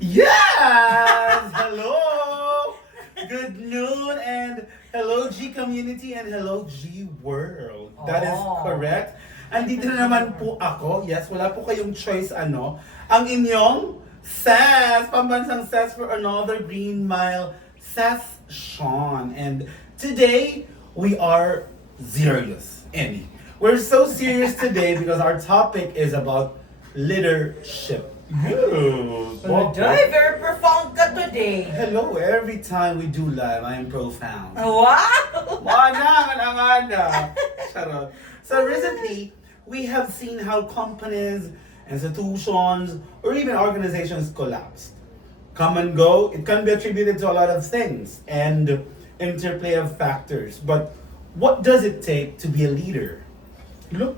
Yes! Hello! Good noon and hello G community and hello G world. That is correct. Andito na naman po ako. Yes, wala po kayong choice ang inyong pambansang SES for another GreenMile session. And today we are serious. We're so serious today because our topic is about leadership. Very profound ka today. Hello, every time we do live, I am profound. Wow! Charot. So recently, we have seen how companies, institutions, or even organizations collapsed. Come and go, it can be attributed to a lot of things and interplay of factors. But what does it take to be a leader? Look,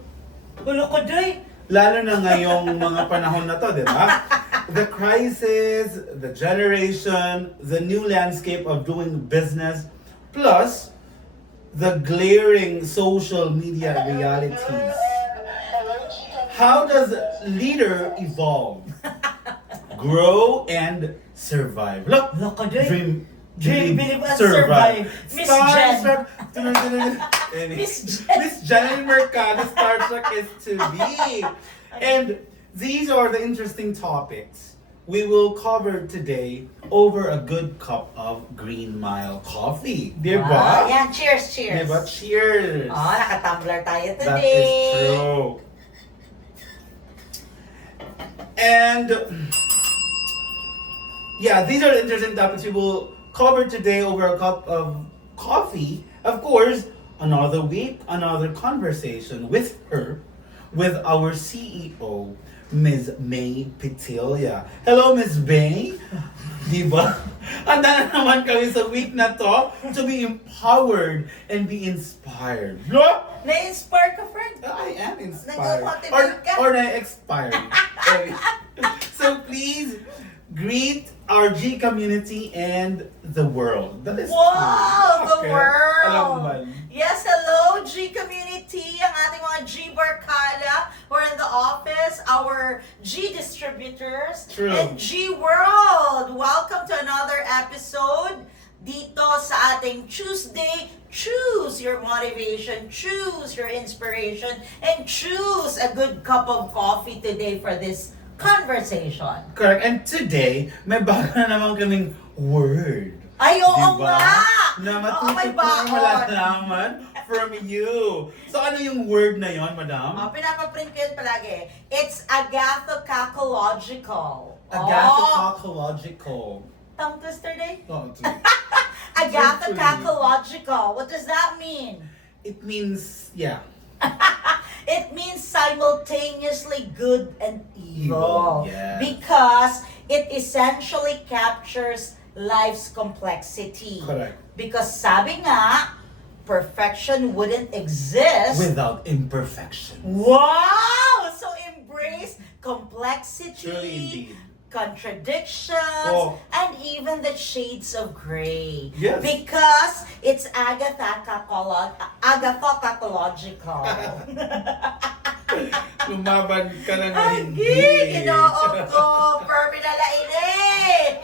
Gulo ko, Joy. lalo na ngayong mga panahon na to, di ba? The crisis, the generation, the new landscape of doing business, plus the glaring social media realities. How does leader evolve, grow, and survive? Look, dream, believe, and survive. Miss Jen. Miss Jen Mercado, Star Trek is to be. And these are the interesting topics we will cover today over a good cup of GreenMile coffee. Diba? Wow. Yan, cheers. Diba? Cheers! Naka-tumbler tayo today. That is true. And yeah, these are the interesting topics we will cover today over a cup of coffee. Of course, another week, another conversation with our CEO, Ms. May Petilia. Hello, Ms. May. Diba? Handa na naman kami sa week na to be empowered and be inspired. Look! Na-inspire ka, friend. I am inspired. Nag-motivate ka. Or na-expired. So please greet our G community and the world. That is Wow! The Okay. world! Alam mo ba? Yes, hello, G community! Ang ating mga G Barkada who are in the office, our G distributors, True. and G world! Welcome to another episode dito sa ating Tuesday. Choose your motivation, choose your inspiration, and choose a good cup of coffee today for this conversation. Correct. And today, may bago na naman kaming word. Ay, oo Diba? nga! Na Oo, may matututunan baon. malalaman from you. So ano yung word na yon, madam? Pinapaprint ko yun palagi. It's agathocacological. Agathocacological. Tongue twister day? Oh, Agathocacological. What does that mean? it means, yeah. It means simultaneously good and evil. Evil, yes. Because it essentially captures life's complexity. Correct. Because sabi nga, perfection wouldn't exist Without imperfection. Wow! So embrace complexity, Truly indeed. contradictions, Oh. and even the shades of gray. Yes. Because it's agathocacological. Lumaban ka na nga Agi! hindi. Ginoo ko! Perminala init!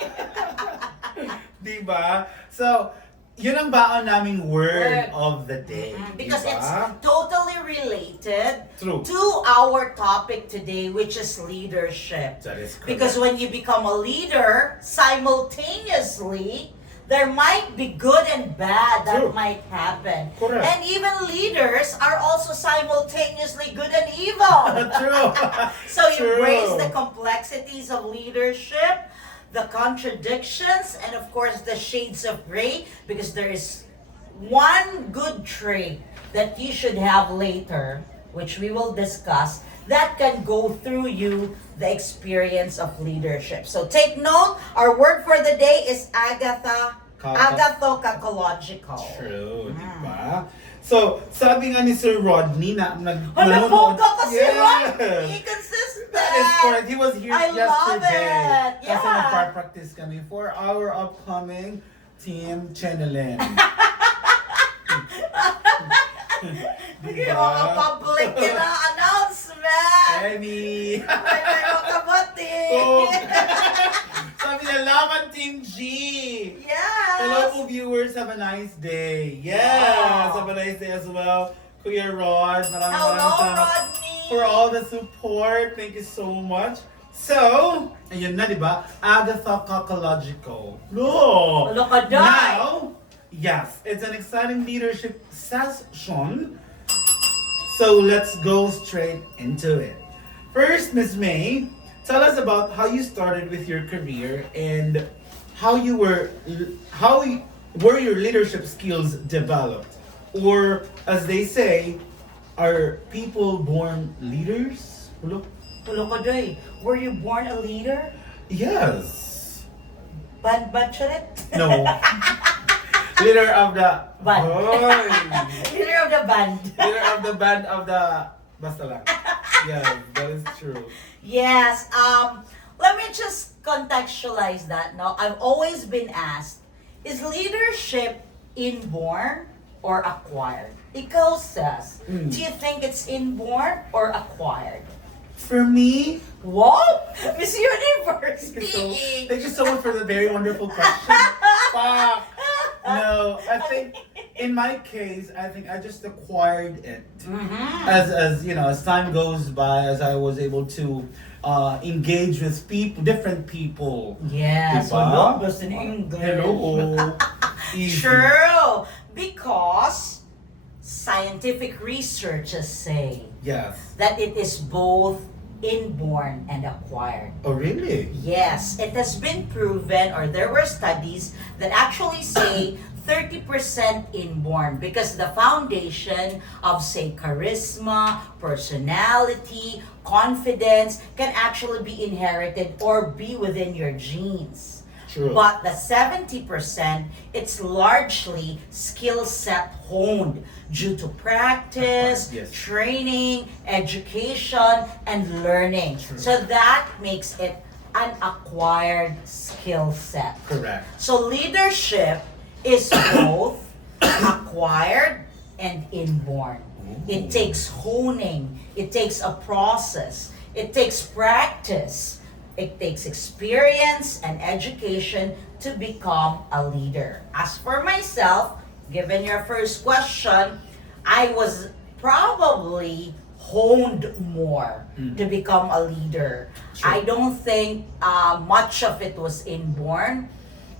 Diba? So, yun ang baon naming word of the day. Because diba? it's totally related True. to our topic today, which is leadership. That is correct. Because when you become a leader, simultaneously, there might be good and bad that True. might happen. Correct. And even leaders are also simultaneously good and evil. True. So True. embrace the complexities of leadership, the contradictions, and of course the shades of gray, because there is one good trait that you should have later, which we will discuss, that can go through you the experience of leadership. So take note, our word for the day is agathocacological. True, diba? So, sabi nga ni Sir Rodney na Hala, ka kasi, Yes. Rodney! Consistent! That is correct. He was here I love yesterday. it. Kasi Yeah. nagpa-practice kami for our upcoming team channeling. Sige, mga public na announcement! Emmy! May kabati! Oh. Sabi G! Yes! Hello po viewers, have a nice day. Yes, Wow. have a nice day as well. Kuya Rod, maraming Hello, salamat Rodney! for all the support. Thank you so much. So, ayun na, di ba? Agatha Cocological. No! Wala ka, Day. Now, yes, it's an exciting leadership session. So let's go straight into it. First, Miss May, tell us about how you started with your career and how were your leadership skills developed, or as they say, are people born leaders? Look, Wala ka, Day. Were you born a leader? yes. Charit? No. Leader of the Band. Hoy. Leader of the band. Leader of the band of the basta lang. Yes, that is true. Yes, let me just contextualize that now. I've always been asked, is leadership inborn or acquired? Ikaw says, do you think it's inborn or acquired? For me, What? Miss Universe! thank you so much for the very wonderful question. Fuck. No, I think in my case, I think I just acquired it as you know, as time goes by, as I was able to engage with different people. Yes, Diba? well, just in English. Hello. Easy. True, because scientific researchers say Yes. that it is both inborn and acquired. Oh, really? Yes, it has been proven, or there were studies that actually say 30% inborn, because the foundation of, say, charisma, personality, confidence can actually be inherited or be within your genes. True. But the 70%, it's largely skill set honed due to practice, Yes. training, education, and learning. True. So that makes it an acquired skill set. Correct. So leadership is both acquired and inborn. It takes honing, it takes a process, it takes practice, it takes experience and education to become a leader. As for myself, given your first question, I was probably honed more to become a leader. Sure. I don't think much of it was inborn,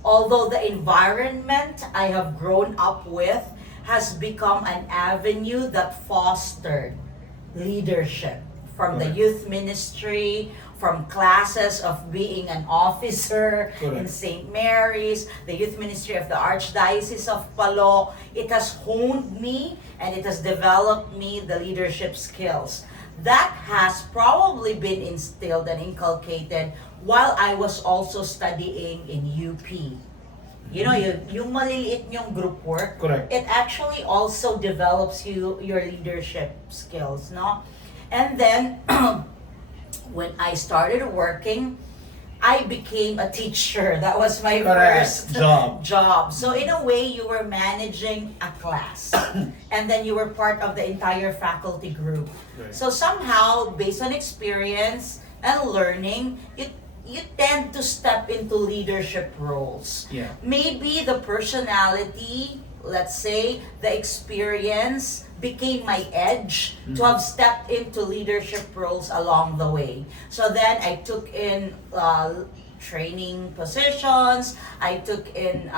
although the environment I have grown up with has become an avenue that fostered leadership. From the Correct. youth ministry, from classes of being an officer in Correct. St. Mary's, the youth ministry of the Archdiocese of Palo, it has honed me and it has developed me the leadership skills. That has probably been instilled and inculcated while I was also studying in UP. You know, yung maliliit yung group work, Correct. it actually also develops your leadership skills, no? And then, when I started working, I became a teacher. That was my Correct. first Job. So in a way, you were managing a class. And then you were part of the entire faculty group. Right. So somehow, based on experience and learning, you tend to step into leadership roles. Yeah. Maybe the personality, let's say, the experience became my edge to have stepped into leadership roles along the way. So then I took in training positions, I took in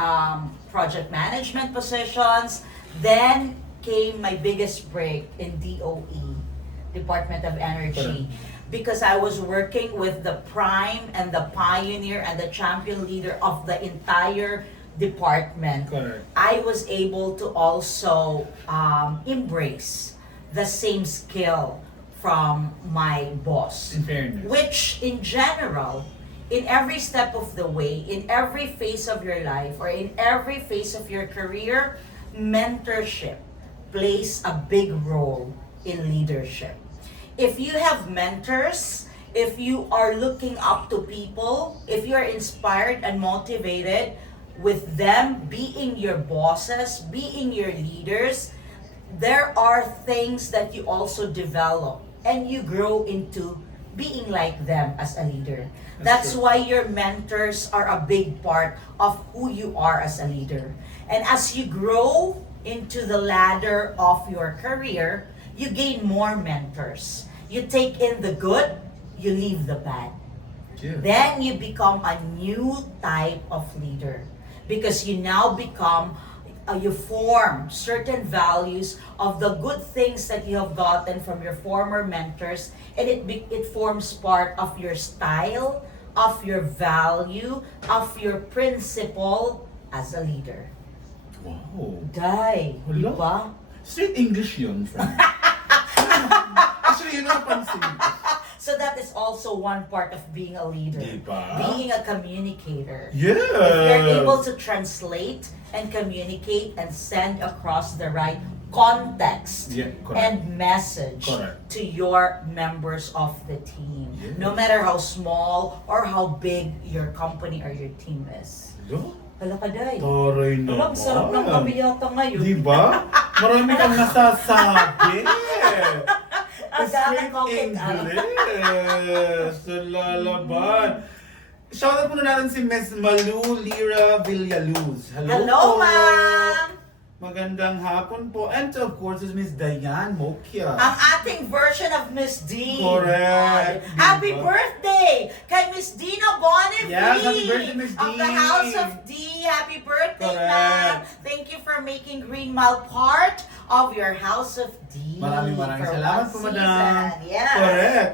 project management positions, then came my biggest break in DOE, Department of Energy. Because I was working with the prime and the pioneer and the champion leader of the entire department. Correct. I was able to also embrace the same skill from my boss. In fairness. Which in general, in every step of the way, in every phase of your life, or in every phase of your career, mentorship plays a big role in leadership. If you have mentors, if you are looking up to people, if you are inspired and motivated with them being your bosses, being your leaders, there are things that you also develop and you grow into being like them as a leader. That's That's true. why your mentors are a big part of who you are as a leader. And as you grow into the ladder of your career, you gain more mentors. You take in the good, you leave the bad. Yeah. Then you become a new type of leader because you now become you form certain values of the good things that you have gotten from your former mentors, and it forms part of your style, of your value, of your principle as a leader. Wow. Day, di Wala. ba? Straight English yun, friend. Actually, yun ang napansin ko. So that is also one part of being a leader. Diba? Being a communicator. Yeah. If you're able to translate and communicate and send across the right context Yeah, correct. and message Correct. to your members of the team, Yes. no matter how small or how big your company or your team is. Hello? Hala ka, Day. Taray naman. Wala, ang sarap ng kape yata ngayon. Diba? Marami kang nasasabi. Ang Straight gagawin ko, English. Sa lalaban. Shoutout muna natin si Miss Malu Lira Villaluz. Hello, Hello, po. ma'am! Magandang hapon po. And of course, is Miss Diane Mokia. Ang ating version of Miss D. Correct. Happy Diba? birthday kay Miss Dina Bonnevie. Yes, happy birthday, Miss Of D. the House of D. Happy birthday, Correct. ma'am. Thank you for making GreenMile part of your House of D. Maraming for salamat one po, Madam. season. Yes. Correct.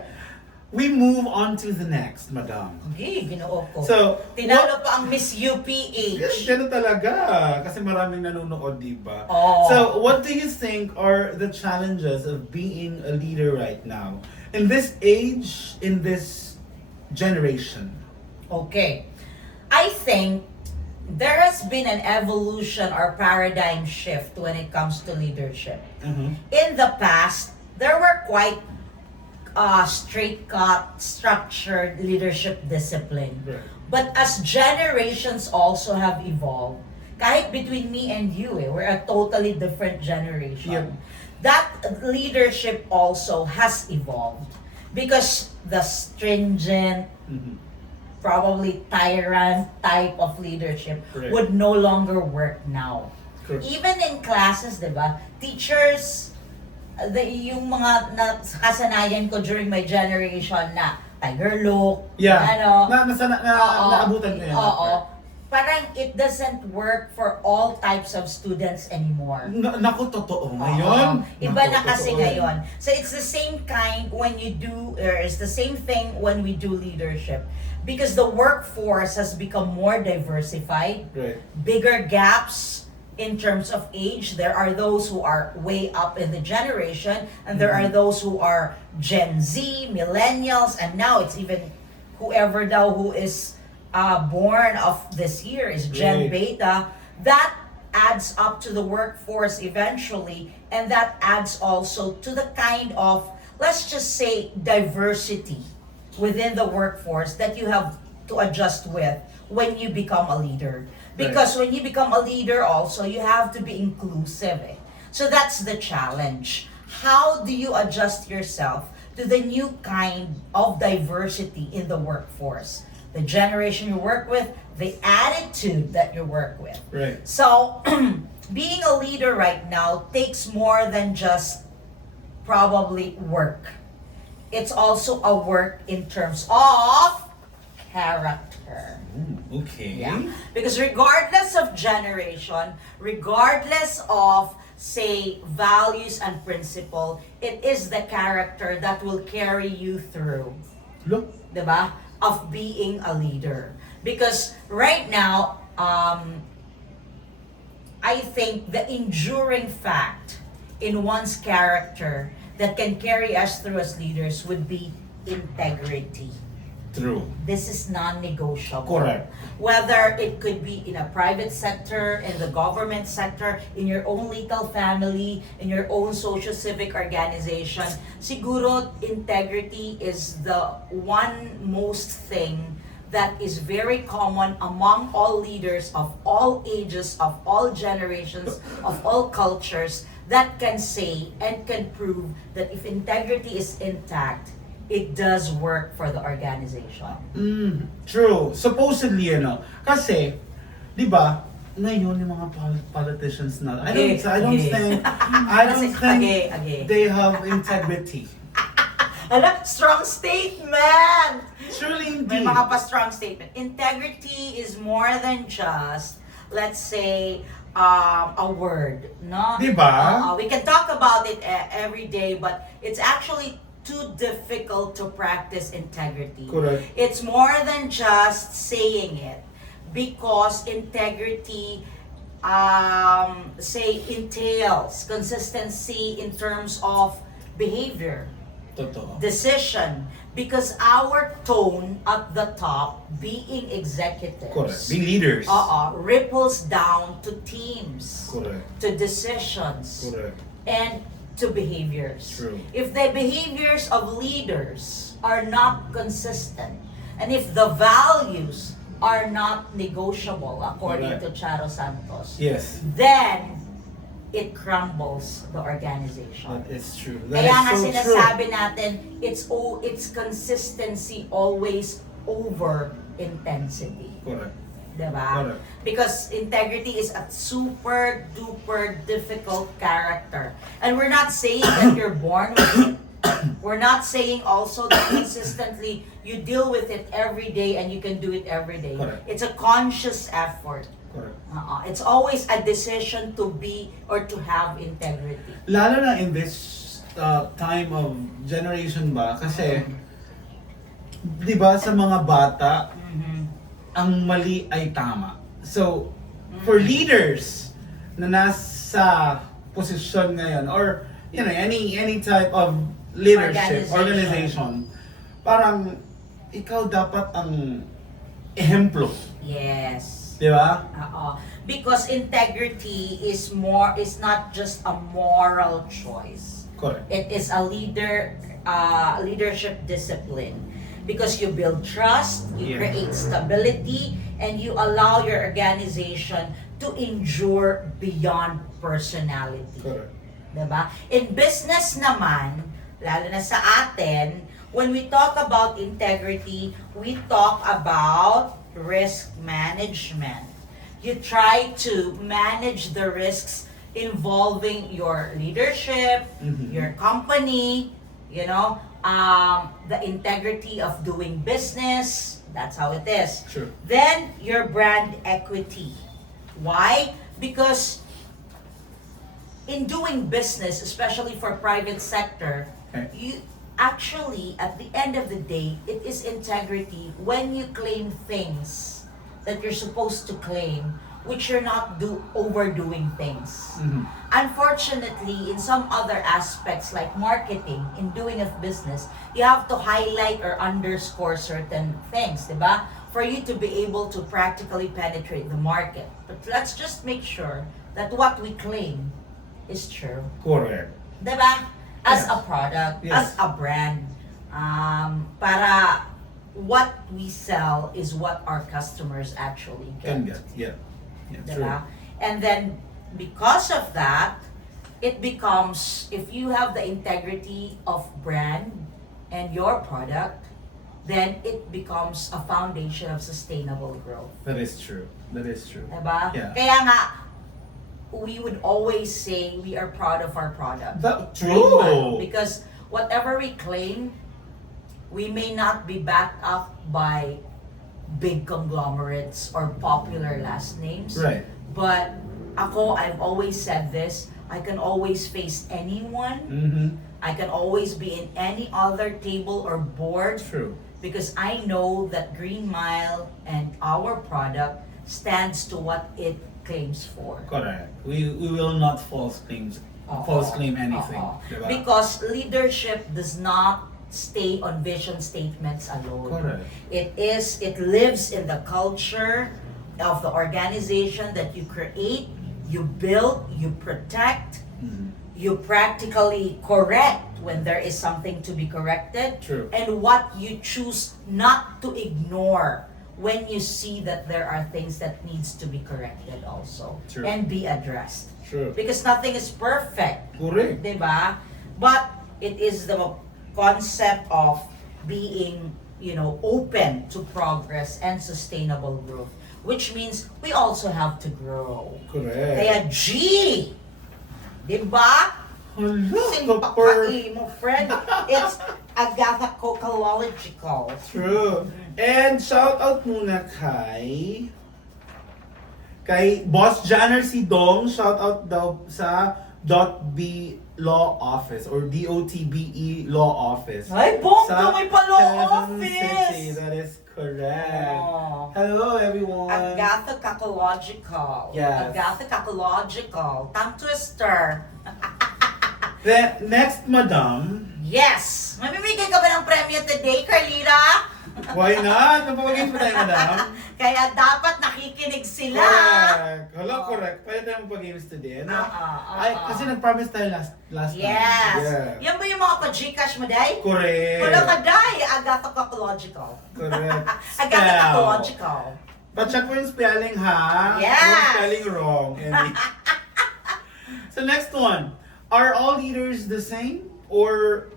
We move on to the next, Madam. Okay, ginoo ko. So, Tinalo pa ang Miss UPH. Yes, ganun talaga. Kasi maraming nanonood, di ba? Oh. So, what do you think are the challenges of being a leader right now? In this age, in this generation? Okay. I think there has been an evolution or paradigm shift when it comes to leadership. In the past, there were quite straight-cut, structured leadership discipline. Right. But as generations also have evolved, kahit between me and you, we're a totally different generation. Yep. That leadership also has evolved because the stringent, probably tyrant type of leadership Correct. would no longer work now. Correct. Even in classes, di ba? Teachers, yung mga kasanayan ko during my generation na tiger look, Yeah. ano, Oo. Naabutan ko yan. Oo. Parang it doesn't work for all types of students anymore. Naku, totoo. Ngayon, Oo. Iba naku, na kasi totoo. ngayon. So it's the same kind when you do, or it's the same thing when we do leadership. Because the workforce has become more diversified, Right. bigger gaps in terms of age. There are those who are way up in the generation, and there are those who are Gen Z, millennials, and now it's even whoever daw who is born of this year is Gen Right. Beta. That adds up to the workforce eventually, and that adds also to the kind of, let's just say, diversity within the workforce that you have to adjust with when you become a leader. Because when you become a leader also, you have to be inclusive. So that's the challenge. How do you adjust yourself to the new kind of diversity in the workforce? The generation you work with, the attitude that you work with. Right. So, being a leader right now takes more than just probably work. It's also a work in terms of character. Okay. Yeah. Because regardless of generation, regardless of, say, values and principle, it is the character that will carry you through, Look. diba? Of being a leader. Because right now, I think the enduring fact in one's character that can carry us through as leaders would be integrity. True. This is non-negotiable. Correct. Whether it could be in a private sector, in the government sector, in your own little family, in your own social-civic organization, siguro integrity is the one most thing that is very common among all leaders of all ages, of all generations, of all cultures, that can say and can prove that if integrity is intact, it does work for the organization. True. Supposedly, kasi, di ba, ngayon yung mga politicians na, I don't think they have integrity. Ala, strong statement! Truly May indeed. mga pa-strong statement. Integrity is more than just, let's say, a word, no? Diba? We can talk about it every day, but it's actually too difficult to practice integrity. Correct. It's more than just saying it, because integrity, entails consistency in terms of behavior, Totoo. decision, because our tone at the top, being executives, Correct. Being leaders. ripples down to teams, Correct. to decisions, Correct. and to behaviors. True. If the behaviors of leaders are not consistent, and if the values are not negotiable according Correct. to Charo Santos, Yes. then it crumbles the organization. That is true. That Kaya is nga so sinasabi natin, it's consistency always over intensity. Correct. Diba? Correct. Because integrity is a super duper difficult character. And we're not saying that you're born with it. We're not saying also that consistently you deal with it every day and you can do it every day. Correct. It's a conscious effort. Correct. It's always a decision to be or to have integrity. Lalo na in this time of generation ba, kasi, di ba sa mga bata, ang mali ay tama. So, for leaders na nasa posisyon ngayon, or, any type of leadership, organization, parang, ikaw dapat ang ehemplo. Yes. Di ba? Because integrity is not just a moral choice. Correct. It is a leadership discipline. Because you build trust, you Yeah. create stability, and you allow your organization to endure beyond personality. Correct. Diba? In business naman, lalo na sa atin, when we talk about integrity, we talk about risk management. You try to manage the risks involving your leadership, your company, the integrity of doing business. That's how it is. True. Then, your brand equity. Why? Because in doing business, especially for private sector, Okay. you actually, at the end of the day, it is integrity when you claim things that you're supposed to claim, which you're not overdoing things. Unfortunately, in some other aspects like marketing, in doing of business, you have to highlight or underscore certain things, diba? For you to be able to practically penetrate the market. But let's just make sure that what we claim is true. Correct. Diba? As Yes. a product, Yes. as a brand. Para what we sell is what our customers actually Can get. get. Yeah. True. Diba? And then, because of that, it becomes, if you have the integrity of brand and your product, then it becomes a foundation of sustainable growth. That is true. That is true. Diba? Yeah. Kaya nga, we would always say we are proud of our product. True. Because whatever we claim, we may not be backed up by big conglomerates or popular last names. Right. But I've always said this, I can always face anyone. I can always be in any other table or board. True. Because I know that GreenMile and our product stands to what it claims for. Correct. We will not false claim anything. Diba? Because leadership does not stay on vision statements alone. Correct. It lives in the culture of the organization that you create, you build, you protect, you practically correct when there is something to be corrected, True. and what you choose not to ignore when you see that there are things that needs to be corrected also. True. And be addressed. True. Because nothing is perfect. Correct. Diba? But it is the concept of being, open to progress and sustainable growth, which means we also have to grow. Correct. Kaya G, di ba? Hala, Simpakai mo, friend. It's agathococological. True. And shout out muna kay Boss Janner Sidong, shout out daw sa .b Law Office or DOTBE Law Office. Ay, bongga, Sa may pa-law Quezon office! City. That is correct. Oh. Hello everyone. Agathococological. Yes. Agathococological. Tongue twister. Then, next, Madam. Yes! Mamimigay ka ba ng premyo today, Carlita? Why not? Napapagin pa tayo, Madam. Kaya dapat nakikinig sila. Correct. Hello, correct. Pwede tayo magpag-games today. Ano? Ay, kasi nag-promise tayo last time. Yes. Yeah. Yan ba yung mga pa-Gcash mo, Day? Correct. Wala ka, Day. Agathococological. Correct. Agathocological. Pa-check mo yung spelling, ha? Yes. Yung spelling wrong. So next one. Are all leaders the same? Or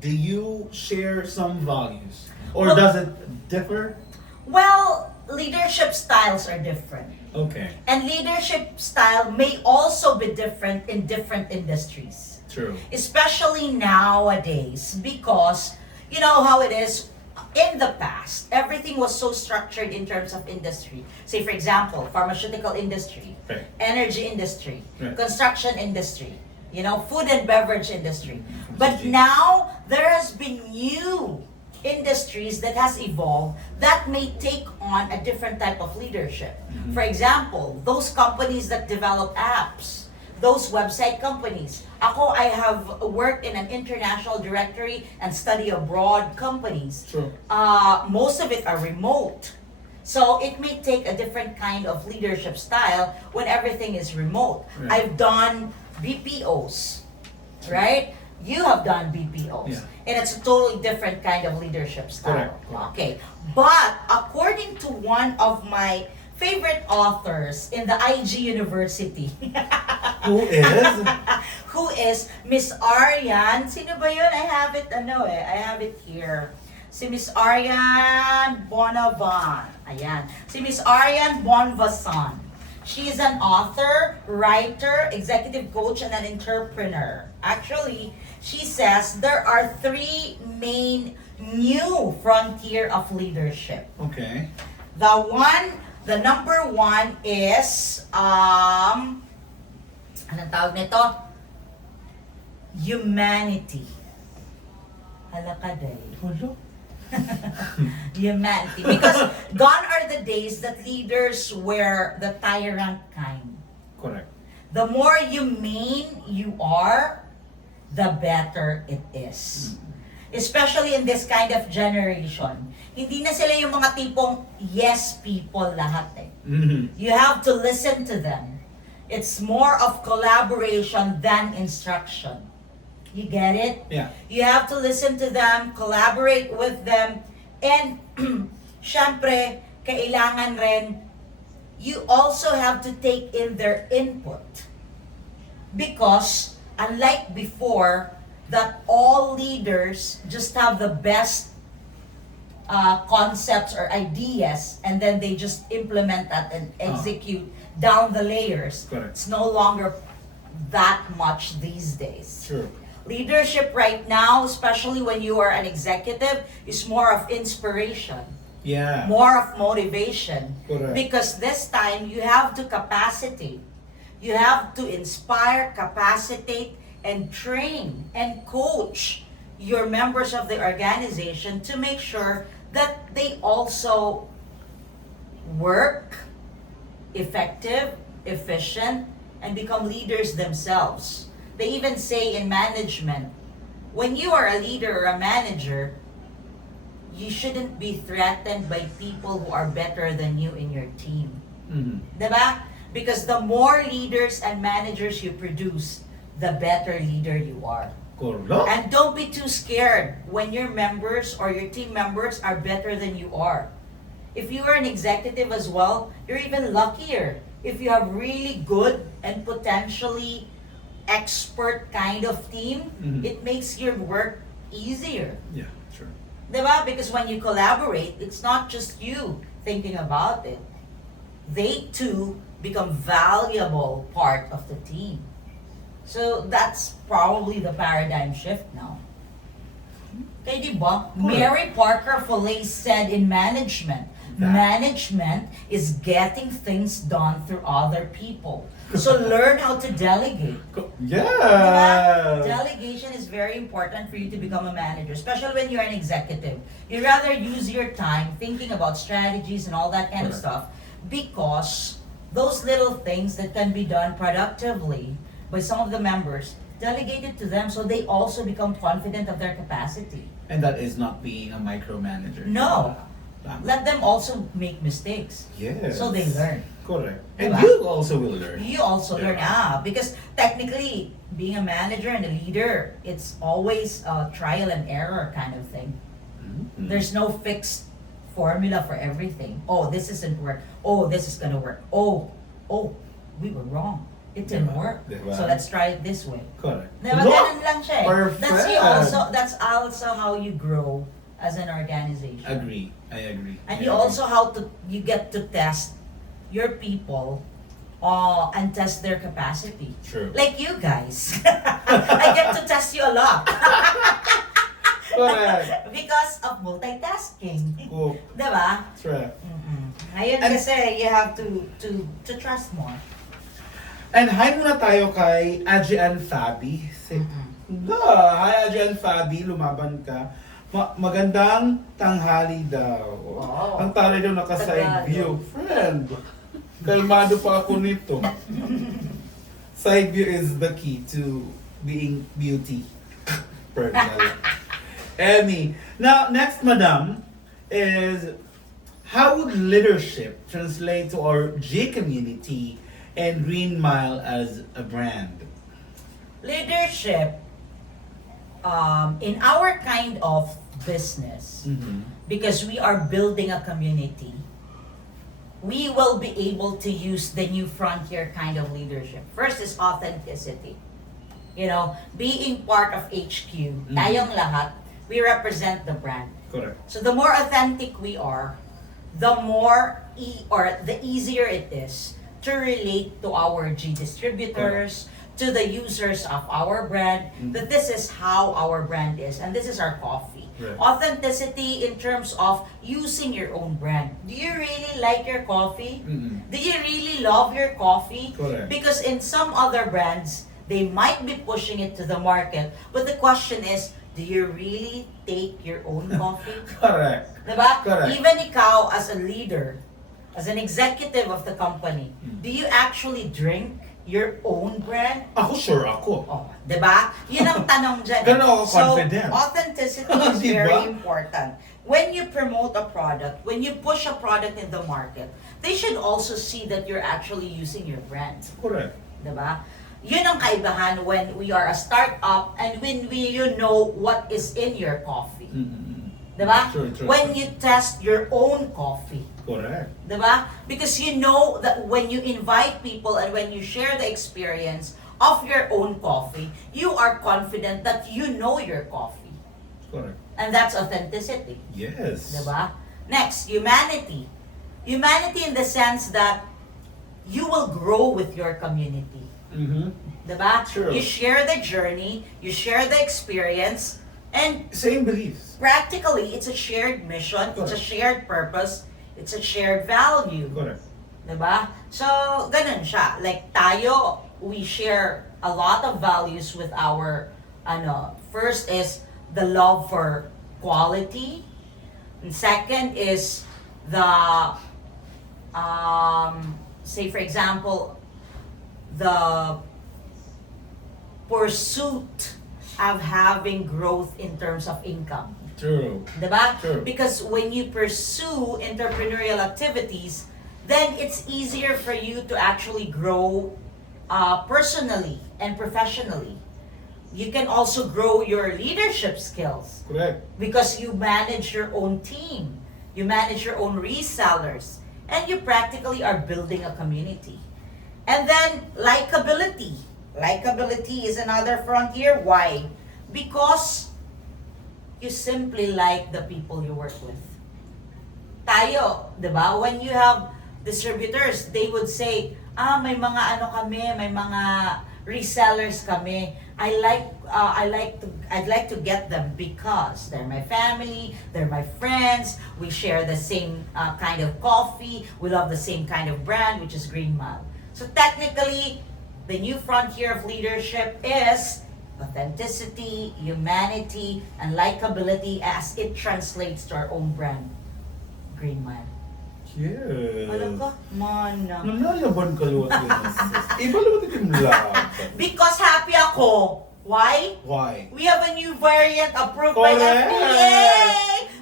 do you share some values? Or Well- does it differ? Well, leadership styles are different. Okay. And leadership style may also be different in different industries. True. Especially nowadays, because you know how it is in the past, everything was so structured in terms of industry. Say, for example, pharmaceutical industry, Right. energy industry, Right. construction industry, food and beverage industry. But now, there has been new industries that has evolved that may take on a different type of leadership. For example, those companies that develop apps, those website companies. I have worked in an international directory and study abroad companies. True. Most of it are remote. So it may take a different kind of leadership style when everything is remote. Right. I've done BPOs, right? You have done BPOs. Yeah. And it's a totally different kind of leadership style. Correct. Okay. But according to one of my favorite authors in the IG University, Who is? who is Miss Ariane. Sino ba yun? I have it here. Si Miss Ariane Bonavan. Ayan. Si Miss Ariane Bonvason. She is an author, writer, executive coach, and an entrepreneur. Actually, she says there are 3 main new frontier of leadership. Okay. The number 1 is, anong tawag nito? Humanity. Halakaday. Hello? Humanity. Because gone are the days that leaders were the tyrant kind. Correct. The more humane you are, the better it is. Especially in this kind of generation. Hindi na sila yung mga tipong yes people lahat eh. Mm-hmm. You have to listen to them. It's more of collaboration than instruction. You get it? Yeah. You have to listen to them, collaborate with them, and syempre, kailangan rin, you also have to take in their input. Because, unlike before, that all leaders just have the best concepts or ideas, and then they just implement that and execute down the layers. Correct. It's no longer that much these days. True. Leadership right now, especially when you are an executive, is more of inspiration, Yeah. more of motivation. Correct. Because this time, you have to capacitate. You have to inspire, capacitate, and train and coach your members of the organization to make sure that they also work effective, efficient, and become leaders themselves. They even say in management, when you are a leader or a manager, you shouldn't be threatened by people who are better than you in your team. Mm-hmm. Diba? Because the more leaders and managers you produce, the better leader you are. Correct. And don't be too scared when your members or your team members are better than you are. If you are an executive as well, you're even luckier. If you have really good and potentially expert kind of team, Mhm. it makes your work easier. Yeah, sure. Diba? Because when you collaborate, it's not just you thinking about it. They too become valuable part of the team. So that's probably the paradigm shift now. Okay, diba? Mary Parker Follett said in management, management is getting things done through other people. So learn how to delegate. Yeah. Diba? Delegation is very important for you to become a manager, especially when you're an executive. You rather use your time thinking about strategies and all that kind of stuff, because those little things that can be done productively by some of the members, delegate it to them so they also become confident of their capacity. And that is not being a micromanager. No. Let them also make mistakes. Yes. So they learn. Correct. And Diba? you also will learn. You also learn, because technically, being a manager and a leader, it's always a trial and error kind of thing. Mhm. There's no fixed formula for everything. Oh, this isn't work. Oh, this is gonna work. Oh, we were wrong. It didn't Diba? work. Diba? So let's try it this way. Correct. Diba? Look! Ganun lang siya eh. Perfect. That's also how you grow as an organization. Agree. I agree. And I you agree. also you get to test your people and test their capacity. True. Like you guys. I get to test you a lot. Correct. Because of multitasking. Cool. Diba? True. Ayun And- kasi you have to trust more. And hi muna tayo kay Adrian Fabi. Hi Adrian Fabi, lumaban ka. Magandang tanghali daw. Wow. Ang taray daw naka-side Tagado. view. Friend, kalmado pa ako nito. Side view is the key to being beauty. Personally. Emmy. Now, next, madam, is how would leadership translate to our G community and GreenMile as a brand? Leadership, in our kind of business, because we are building a community, we will be able to use the new frontier kind of leadership. First is authenticity. You know, being part of HQ, tayong lahat, we represent the brand. Correct. So the more authentic we are, the more the easier it is to relate to our G distributors, to the users of our brand, that this is how our brand is, and this is our coffee. Right. Authenticity in terms of using your own brand. Do you really like your coffee? Do you really love your coffee? Correct. Because in some other brands, they might be pushing it to the market, but the question is, do you really take your own coffee? Correct. Diba? Correct. Even ikaw as a leader, as an executive of the company, do you actually drink your own brand? Ako sure ako. Oh, diba? Yun ang tanong dyan. Ganun ako confident. So, authenticity is Diba? very important. When you promote a product, when you push a product in the market, they should also see that you're actually using your brand. Correct. Diba? Yun ang kaibahan when we are a startup and when you know what is in your coffee. Diba? True, true, When true. you test your own coffee. Correct. Diba? Because you know that when you invite people and when you share the experience of your own coffee, you are confident that you know your coffee. Correct. And that's authenticity. Yes. Diba? Next, humanity. Humanity in the sense that you will grow with your community. Diba? True. You share the journey, you share the experience, and Same beliefs. practically, it's a shared mission, it's a shared purpose, it's a shared value. Correct. Diba? So, ganun siya. Like tayo, we share a lot of values with our, first is the love for quality. And second is the, say for example, the pursuit of having growth in terms of income. True. Diba? True. Because when you pursue entrepreneurial activities, then it's easier for you to actually grow personally and professionally. You can also grow your leadership skills Correct. because you manage your own team, you manage your own resellers, and you practically are building a community. And then likability. Likability is another frontier. Why? Because you simply like the people you work with. Tayo, di ba? When you have distributors, they would say, may mga ano kami, may mga resellers kami. I'd like to get them because they're my family, they're my friends, we share the same kind of coffee, we love the same kind of brand, which is GreenMile. So technically, the new frontier of leadership is authenticity, humanity, and likability as it translates to our own brand, GreenMile. Yes. Alam ko, mana. Nalalaban ka luwat yun. Iba luwat yung lab. Because happy ako. Why? Why? We have a new variant approved by Correct. FDA!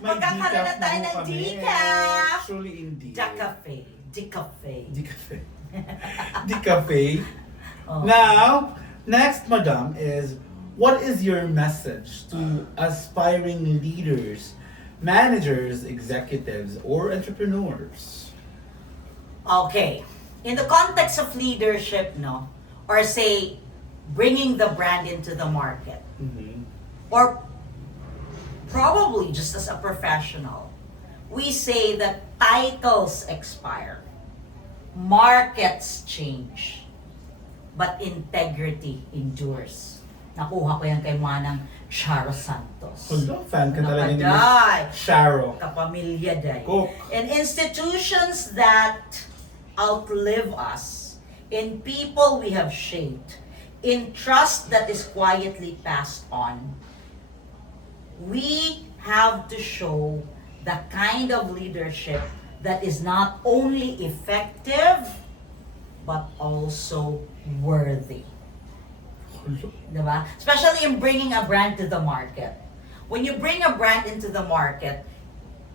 May Magkakaroon na decaf tayo mo ng kami. decaf! Actually, indeed. Decafe. Decafe. Decafe. Decafe. Oh. Now, next, madam, is what is your message to aspiring leaders, managers, executives, or entrepreneurs? Okay. In the context of leadership, no? Or say, bringing the brand into the market. Mm-hmm. Or probably just as a professional, we say that titles expire, markets change, but integrity endures. Nakuha ko yan kay Manang Charo Santos. Hello, fan ka talaga ni Nakaday. Sharo. Kapamilya day. Cook. In institutions that outlive us, in people we have shaped, in trust that is quietly passed on, we have to show the kind of leadership that is not only effective, but also worthy. Diba? Especially in bringing a brand to the market. When you bring a brand into the market,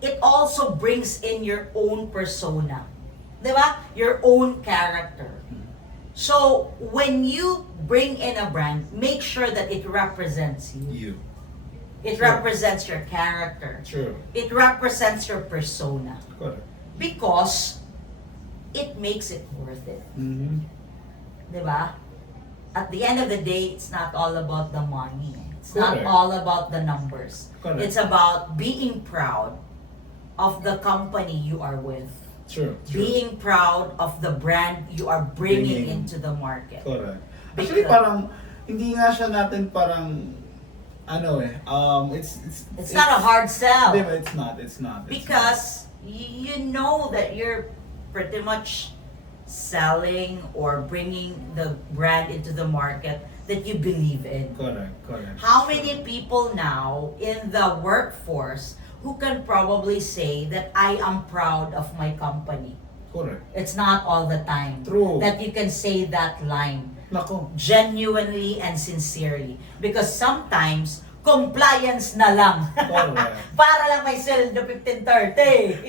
it also brings in your own persona. Diba? Your own character. So, when you bring in a brand, make sure that it represents you. You. It Sure. represents your character. True. It represents your persona. Correct. Because it makes it worth it. Mm-hmm. Diba? At the end of the day, it's not all about the money. It's not Correct. all about the numbers. Correct. It's about being proud of the company you are with. True. True. Being proud of the brand you are bringing Bringing. into the market. Correct. Actually, Because- parang, hindi nga siya natin parang, It's not a hard sell. Di ba? It's not. Because you know that you're pretty much selling or bringing the brand into the market that you believe in. Correct. How many people now in the workforce who can probably say that I am proud of my company? Correct. It's not all the time True. that you can say that line Nako. genuinely and sincerely. Because sometimes, compliance na lang. Correct. Para lang may sweldo 15.30.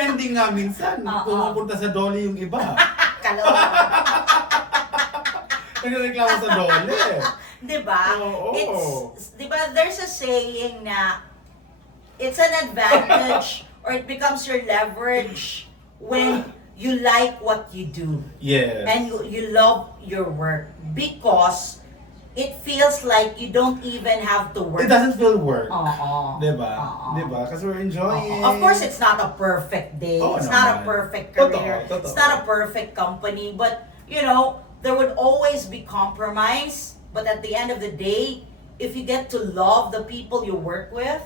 Hindi nga minsan, Oo. pumupunta sa Dolly yung iba. Kaloka. Nagreklamo sa Dolly. Diba? Oo. Diba, there's a saying na it's an advantage or it becomes your leverage when you like what you do Yes. and you love your work because it feels like you don't even have to work. It doesn't feel work. Oo. Diba? Oo. Diba? Kasi we're enjoying. Of course, it's not a perfect day. Oo It's not a naman. perfect Totoo, career. totoo. It's not a perfect company. But, you know, there would always be compromise. But at the end of the day, if you get to love the people you work with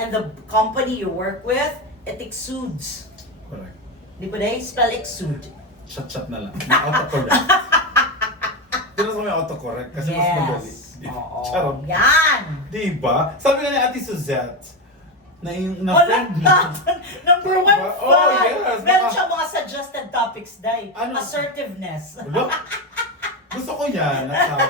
and the company you work with, it exudes. Correct. Di ba day? Spell exude. Shut na lang. Auto-correct. Doon sa may autocorrect kasi mas madali. Oo. Charot. Yan. Diba? Sabi nga ni Ate Suzette, na yung na Wala friend mo. Number Diba? one, Oh, fun. yes. Meron Baka- siyang mga suggested topics, Day. Ano? Assertiveness. Wala. Gusto ko yan, nasabi.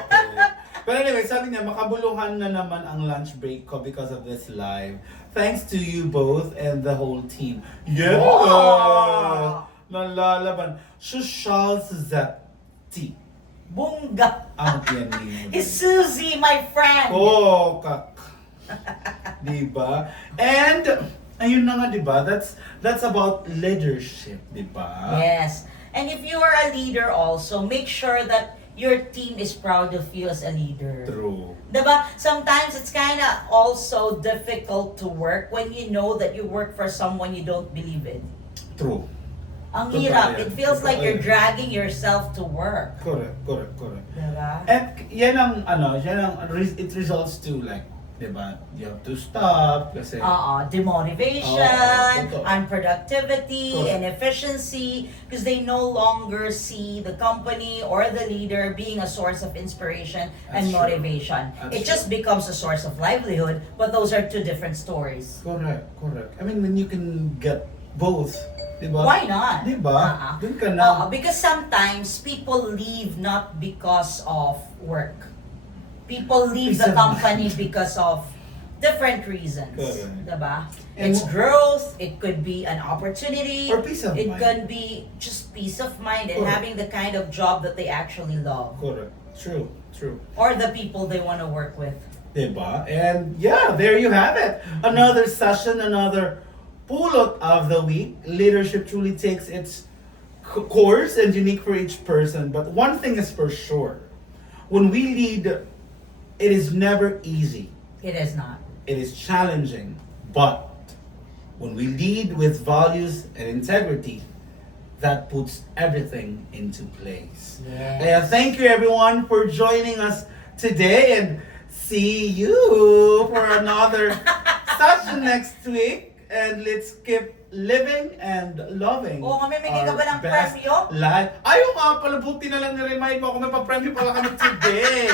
Pero anyway, sabi niya, makabuluhan na naman ang lunch break ko because of this live. Thanks to you both and the whole team. Yes! Wow! Nalalaban. Social Suzette. Bunga. Ang yan niyo. Is Susie, my friend. Oh, kak. Diba? And, ayun na nga, diba? That's about leadership, diba? Yes. And if you are a leader also, make sure that your team is proud of you as a leader. True. Diba? Sometimes it's kind of also difficult to work when you know that you work for someone you don't believe in. True. Ang Totoo hirap. yan. It feels like Totoo you're yan. dragging yourself to work. Correct. Diba? At yan ang it results to like, diba, you have to stop kasi Demotivation, totoo. unproductivity, Correct. inefficiency, because they no longer see the company or the leader being a source of inspiration and That's true. motivation. That's It true. just becomes a source of livelihood, but those are two different stories. correct. I mean, when you can get both, diba? Why not? Diba? Dun ka na. Because sometimes people leave not because of work. People leave Peace the of company mind. because of different reasons. Correct. Diba? And It's growth, it could be an opportunity, Or peace of it mind. can be just peace of mind and Correct. having the kind of job that they actually love. Correct. True. Or the people they want to work with. Diba? And yeah, there you have it. Another session, another pulot of the week. Leadership truly takes its course and unique for each person. But one thing is for sure. When we lead, it is never easy. It is not. It is challenging. But when we lead with values and integrity, that puts everything into place. Yes. Kaya thank you everyone for joining us today and see you for another session next week. And let's keep living and loving. Oo, may bigay ka our ba ng best premyo? life. Ayaw nga pala, buti na lang ni-remind mo ako may pa-premyo pala kami today.